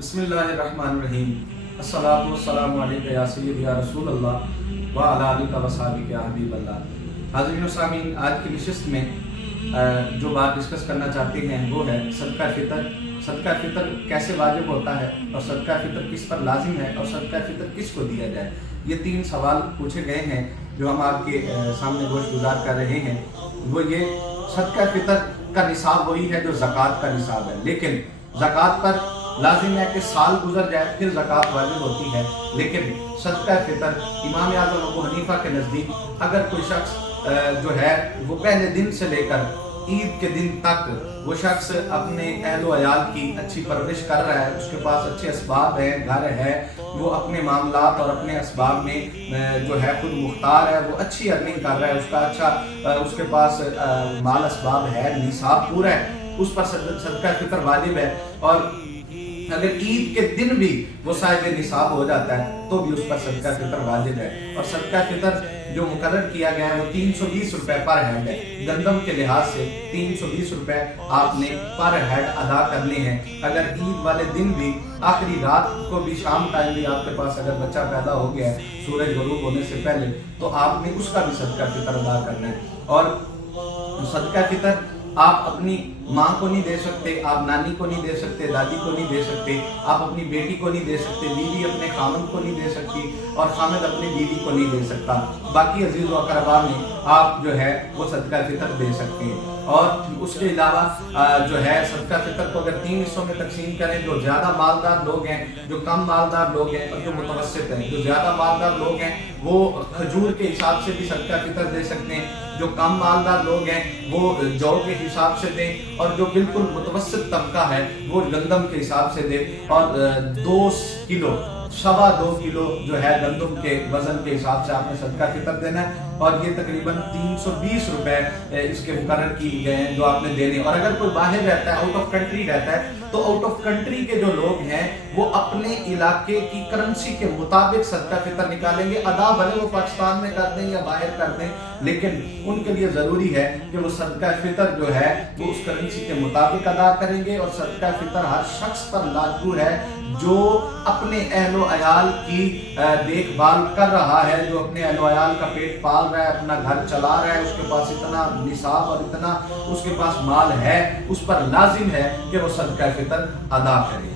बिस्मिल्लाहिर्रहमानिर्रहीम। अस्सलातु वस्सलामु अलैका या सय्यदी या रसूल अल्लाह व अला आलिका व सहाबिका या हबीब अल्लाह। हाज़रीन व सामीन, आज की नशिस्त में जो बात डिस्कस करना चाहते हैं वो है सदका फ़ितर। सदका फ़ितर कैसे वाजिब होता है और सदका फ़ितर किस पर लाजिम है और सदका फ़ितर किस को दिया जाए। ये 3 सवाल पूछे गए हैं जो हम आपके सामने गोश गुजार कर रहे हैं। वो ये, सदका फ़ितर का निसाब वही है जो ज़कात का निसाब है, लेकिन ज़कात पर लाजिम है कि साल गुजर जाए फिर ज़कात वाजिब होती है। लेकिन सदका फ़ितर इमाम आज़म अबू हनीफा के नज़दीक अगर कोई शख्स जो है वो पहले दिन से लेकर ईद के दिन तक वो शख्स अपने अहल व अयाल की अच्छी परवरिश कर रहा है, उसके पास अच्छे असबाब है, घर है, वो अपने मामलात और अपने असबाब में जो है खुद मुख्तार है, वो अच्छी अर्निंग कर रहा है, उसका अच्छा उसके पास माल असबाब है, निसाब पूरा है, उस पर सदका फ़ितर वाजिब है। और अगर ईद के दिन भी वो साहिब निसाब हो जाता है तो भी उस पर सदका फ़ितर वाजिब है। और सदका फ़ितर जो मुकर्रर किया गया है वो 320 रुपए पर हेड है। गंदम के लिहाज से 320 रुपए आपने पर हेड अदा करने हैं। अगर ईद वाले दिन भी आखिरी रात को भी शाम टाइम भी आपके पास अगर बच्चा पैदा हो गया है सूरज गरूब होने से पहले, तो आपने उसका भी सदका फ़ितर अदा करना है। और सदका फ़ितर आप अपनी माँ को नहीं दे सकते, आप नानी को नहीं दे सकते, दादी को नहीं दे सकते, आप अपनी बेटी को नहीं दे सकते, बीवी अपने खामद को नहीं दे सकती और खामद अपनी बीवी को नहीं दे सकता। बाकी अजीज़ व अक़रबा में आप जो है वो सदका फ़ितर दे सकते हैं। और उसके अलावा जो है सदका फ़ितर को अगर 3 हिस्सों में तकसीम करें, जो ज़्यादा मालदार लोग हैं, जो कम मालदार लोग हैं और जो मुतवस्सित हैं। जो ज़्यादा मालदार लोग हैं वो खजूर के हिसाब से भी सदका फ़ितर दे सकते हैं, जो कम मालदार लोग हैं वो जौ के हिसाब से दें, और जो बिल्कुल मुतवस्सित तबका है वो गंदम के हिसाब से दे। और 2 किलो 2.25 किलो जो है गंदम के वजन के हिसाब से आपने सदका फ़ितर देना है। और ये तकरीबन 320 रुपए इसके मुकर्रर की गए हैं जो आपने देने। और अगर कोई बाहर रहता है, आउट ऑफ कंट्री रहता है, तो आउट ऑफ कंट्री के जो लोग हैं वो अपने इलाके की करेंसी के मुताबिक सदका फ़ितर निकालेंगे। अदा भले वो पाकिस्तान में कर दें या बाहर कर दें, लेकिन उनके लिए ज़रूरी है कि वो सदका फ़ितर जो है वो उस करेंसी के मुताबिक अदा करेंगे। और सदका फ़ितर हर शख्स पर लागू है जो अपने अहलो अयाल की देखभाल कर रहा है, जो अपने अहलो अयाल का पेट पाल रहा है, अपना घर चला रहा है, उसके पास इतना निसाब और इतना उसके पास माल है, उस पर लाजिम है कि वो सदका फ़ितर अदा करे।